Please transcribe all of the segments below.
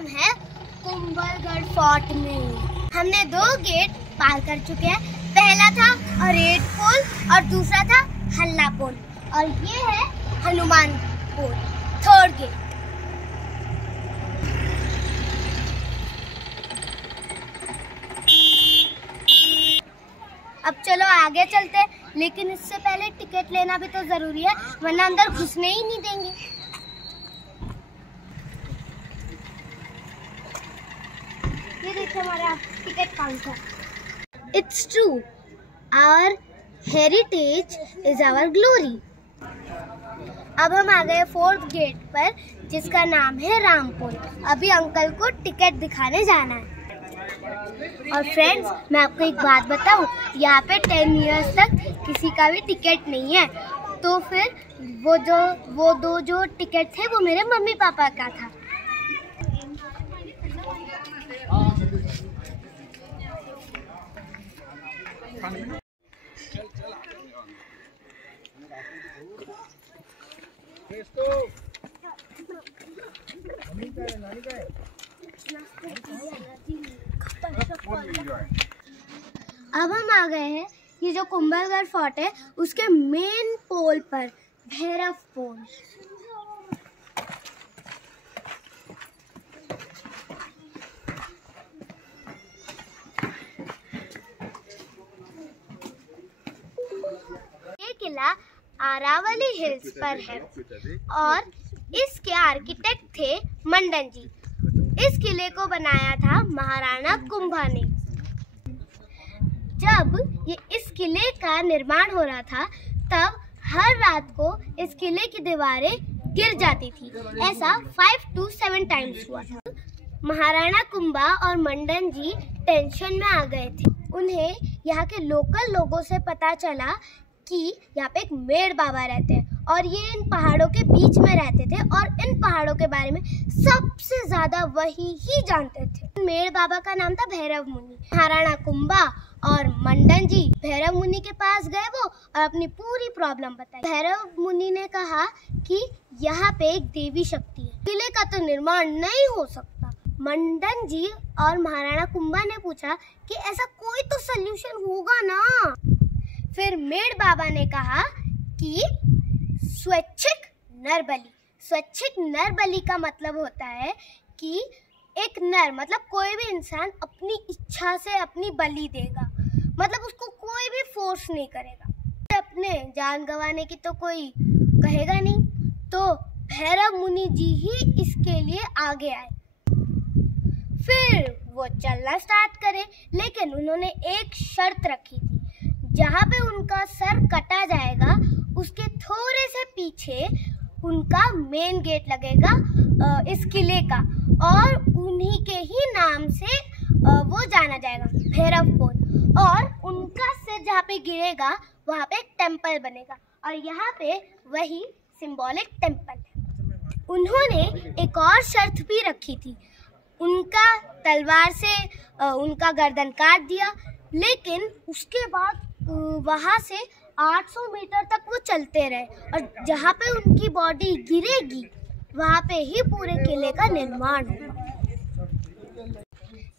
हम हैं कुंभलगढ़ फोर्ट में। हमने 2 गेट पार कर चुके हैं। पहला था रेड पोल और दूसरा था हल्ला पोल, और ये है हनुमान पोल, 3rd गेट। अब चलो आगे चलते, लेकिन इससे पहले टिकट लेना भी तो जरूरी है, वरना अंदर घुसने ही नहीं देंगे। ये देखिए हमारा ticket counter. It's true, our heritage is our glory. अब हम आ गए 4th गेट पर, जिसका नाम है रामपुर। अभी अंकल को टिकट दिखाने जाना है। और फ्रेंड्स, मैं आपको एक बात बताऊं, यहाँ पे 10 इयर्स तक किसी का भी टिकट नहीं है। तो फिर वो दो टिकट थे वो मेरे मम्मी पापा का था। अब हम आ गए हैं ये जो कुंभलगढ़ फोर्ट है उसके मेन पोल पर, भैरव पोल। ये किला आरावली हिल्स पर है और इसके आर्किटेक्ट थे मंडन जी। इस किले को बनाया था महाराणा कुंभा ने। जब ये इस किले का निर्माण हो रहा था तब हर रात को इस किले की दीवारें गिर जाती थी। ऐसा 5 to 7 टाइम्स हुआ था। महाराणा कुंभा और मंडन जी टेंशन में आ गए थे। उन्हें यहाँ के लोकल लोगों से पता चला कि यहाँ पे एक मेड़ बाबा रहते हैं और ये इन पहाड़ों के बीच में रहते थे और इन पहाड़ों के बारे में सबसे ज्यादा वही ही जानते थे। मेड़ बाबा का नाम था भैरव मुनि। महाराणा कुंभा और मंडन जी भैरव मुनि के पास गए वो और अपनी पूरी प्रॉब्लम बताई। भैरव मुनि ने कहा कि यहाँ पे एक देवी शक्ति है, किले का तो निर्माण नहीं हो सकता। मंडन जी और महाराणा कुंभा ने पूछा कि ऐसा कोई तो सल्यूशन होगा ना। फिर मेड़ बाबा ने कहा कि स्वैच्छिक नरबलि। स्वैच्छिक नरबलि का मतलब होता है कि एक नर मतलब कोई भी इंसान अपनी इच्छा से अपनी बलि देगा, मतलब उसको कोई भी फोर्स नहीं करेगा। अपने जान गंवाने की तो कोई कहेगा नहीं, तो भैरव मुनि जी ही इसके लिए आगे आए। फिर वो चलना स्टार्ट करे, लेकिन उन्होंने एक शर्त रखी थी, जहाँ पे उनका सर कटा जाएगा उसके थोड़े से पीछे उनका मेन गेट लगेगा इस किले का, और उन्हीं के ही नाम से वो जाना जाएगा, भैरव पोल। और उनका सिर जहाँ पे गिरेगा वहाँ पे एक टेम्पल बनेगा और यहाँ पे वही सिंबॉलिक टेम्पल है। उन्होंने एक और शर्त भी रखी थी, उनका तलवार से उनका गर्दन काट दिया, लेकिन उसके बाद वहाँ से 800 मीटर तक वो चलते रहे और जहाँ पे उनकी बॉडी गिरेगी वहाँ पे ही पूरे किले का निर्माण हुआ।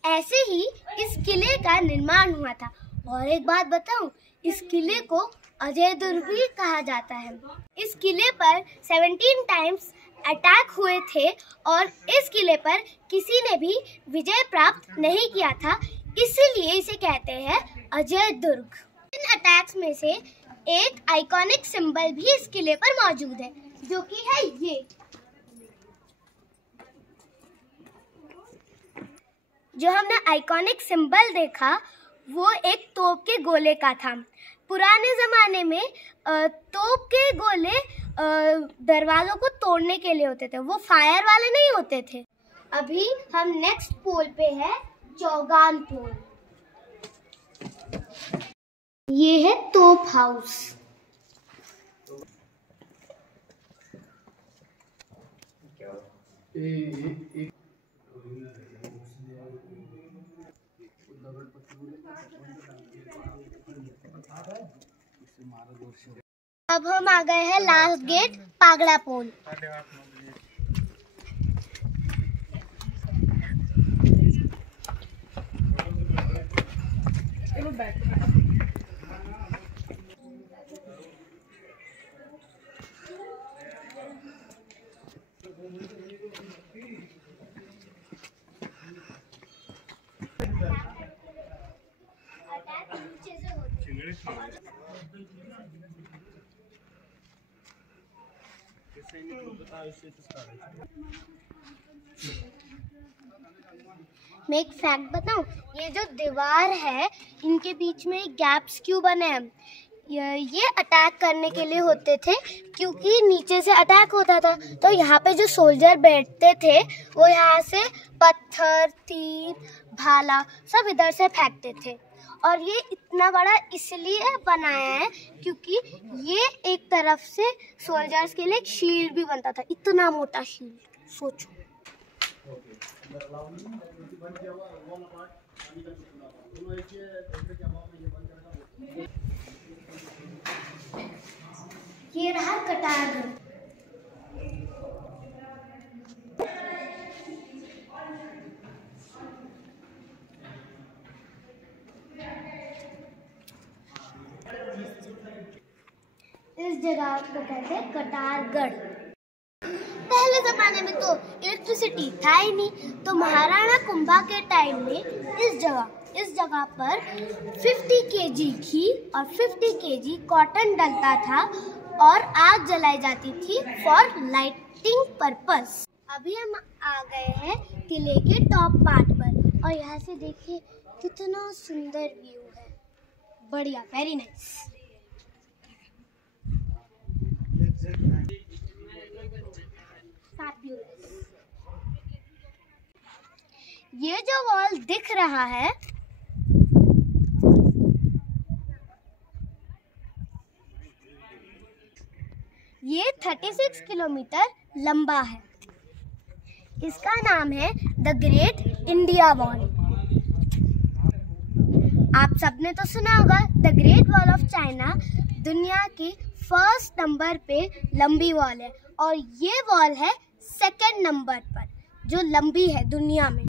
ऐसे ही इस किले का निर्माण हुआ था। और एक बात बताऊं, इस किले को अजय दुर्ग भी कहा जाता है। इस किले पर 17 टाइम्स अटैक हुए थे और इस किले पर किसी ने भी विजय प्राप्त नहीं किया था, इसीलिए इसे कहते हैं अजय दुर्ग। इन अटैक्स में से एक आइकॉनिक सिंबल भी इस किले पर मौजूद है, जो कि है ये। जो हमने आइकॉनिक सिंबल देखा वो एक तोप के गोले का था। पुराने जमाने में तोप के गोले दरवाजों को तोड़ने के लिए होते थे, वो फायर वाले नहीं होते थे। अभी हम नेक्स्ट पोल पे है चौगान पोल। ये है तोप हाउस। अब हम आ गए हैं लास्ट गेट पागड़ा पोल। चलो बैठ। मैं एक फैक्ट बताऊं, ये जो दीवार है इनके बीच में गैप्स क्यों बने हैं? ये अटैक करने के लिए होते थे, क्योंकि नीचे से अटैक होता था तो यहाँ पे जो सोल्जर बैठते थे वो यहाँ से पत्थर, तीर, भाला सब इधर से फेंकते थे। और ये इतना बड़ा इसलिए बनाया है क्योंकि ये एक तरफ से सोल्जर्स के लिए एक शील्ड भी बनता था। इतना मोटा शील्ड, सोचो। ये रहा कटारगढ़। इस जगह को कहते हैं कटारगढ़। पहले जमाने में तो इलेक्ट्रिसिटी था ही नहीं, तो महाराणा कुंभा के टाइम में इस जगह पर 50 kg घी और 50 kg कॉटन डलता था और आग जलाई जाती थी फॉर लाइटिंग पर्पस। अभी हम आ गए हैं किले के टॉप पार्ट पर और यहाँ से देखिए कितना सुंदर व्यू है। बढ़िया, वेरी नाइस। ये जो वॉल दिख रहा है ये 36 किलोमीटर लंबा है। इसका नाम है द ग्रेट इंडिया वॉल। आप सबने तो सुना होगा the great wall of China दुनिया की फर्स्ट नंबर पे लंबी वॉल है और ये वॉल है सेकंड नंबर पर जो लंबी है दुनिया में।